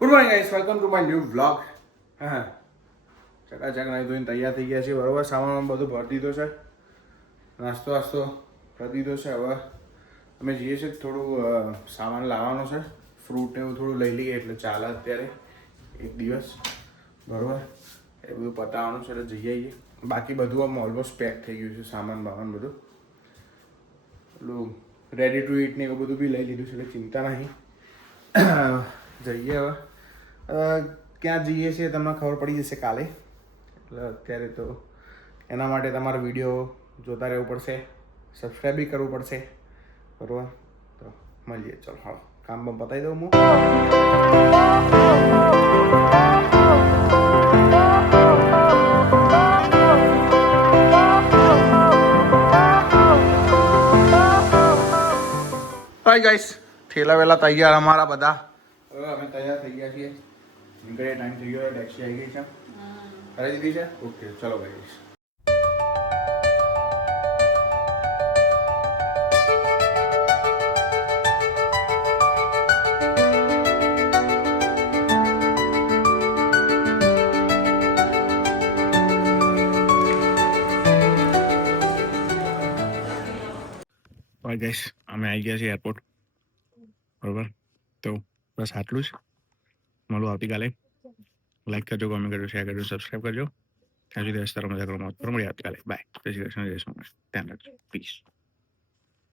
Good morning guys, welcome to my new vlog. હા, ચકાચક નહીં ધોઈને તૈયાર થઈ ગયા છીએ. બરોબર, સામાન બધું ભરી દીધો છે, નાસ્તો વાસ્તો કરી દીધો છે. હવે અમે જઈએ છીએ, થોડું સામાન લાવવાનો છે, ફ્રૂટ ને એવું થોડું લઈ લઈએ એટલે ચાલે અત્યારે એક દિવસ. બરોબર, એ બધું પતાવવાનું છે એટલે જઈ આવીએ. બાકી બધું આમ ઓલમોસ્ટ પેક થઈ ગયું છે, સામાન બામાન બધું પેલું રેડી ટુ ઇટ ને એવું બધું બી લઈ લીધું છે એટલે ચિંતા નહીં. જઈએ હવે. ક્યાં જઈએ છીએ તમને ખબર પડી જશે કાલે. એટલે અત્યારે તો એના માટે તમારે વિડીયો જોતા રહેવું પડશે, સબસ્ક્રાઈબ બી કરવું પડશે. બરાબર, તો મળીએ. ચલો, હા, કામ બામ પતાવી દઉં હું. હાય ગાઈસ, થેલા વેલા તૈયાર અમારા બધા. હવે અમે તૈયાર થઈ ગયા છીએ. નીકળે ટાઈમ થઈ ગયો, ટેક્સી આવી ગઈ છે. કરી દીધી છે. ઓકે, ચલો ગાઈસ. હાય ગાઈસ, અમે આવી ગયા છીએ એરપોર્ટ. બરોબર, તો બસ આટલું જ. મળું આવતીકાલે. લાઈક કરજો, કોમેન્ટ કરજો, શેર કરજો, સબસ્ક્રાઈબ કરજો. ત્યાં સુધી મજા કરો. મળીએ આવતીકાલે. બાય. જય શ્રી કૃષ્ણ, જય સોમનાથ. ધ્યાન રાખજો. પીસ.